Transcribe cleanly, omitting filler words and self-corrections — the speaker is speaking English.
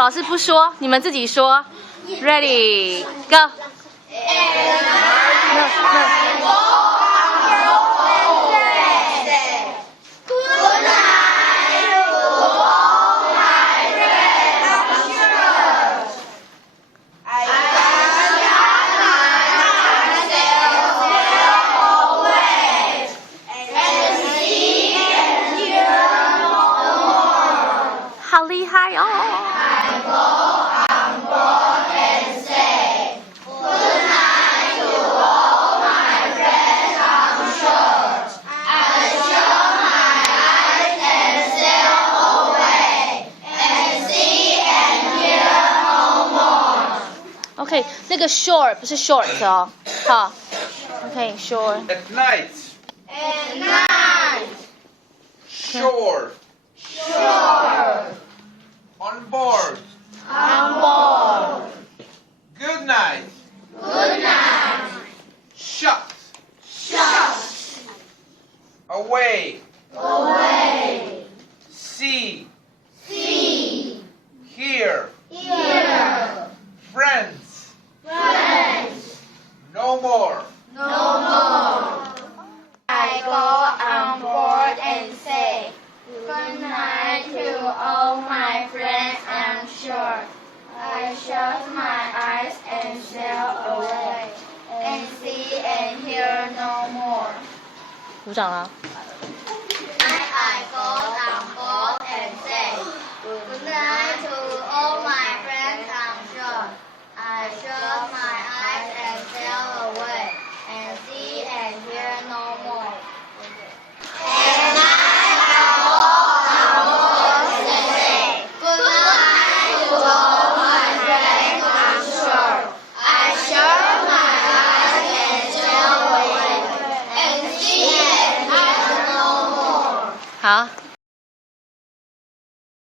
老师不说，你们自己说。Ready, go. No. 好厉害哦！OK， 那个 shore 不是 short 哦，好 ，OK shore。 At night. Shore. On board. Good night. Shut. Away. See. Here. Friends. No more. I go on board and say good night to all my friends on shore. I shut my eyes and sail away and see and hear no more. 鼓掌了。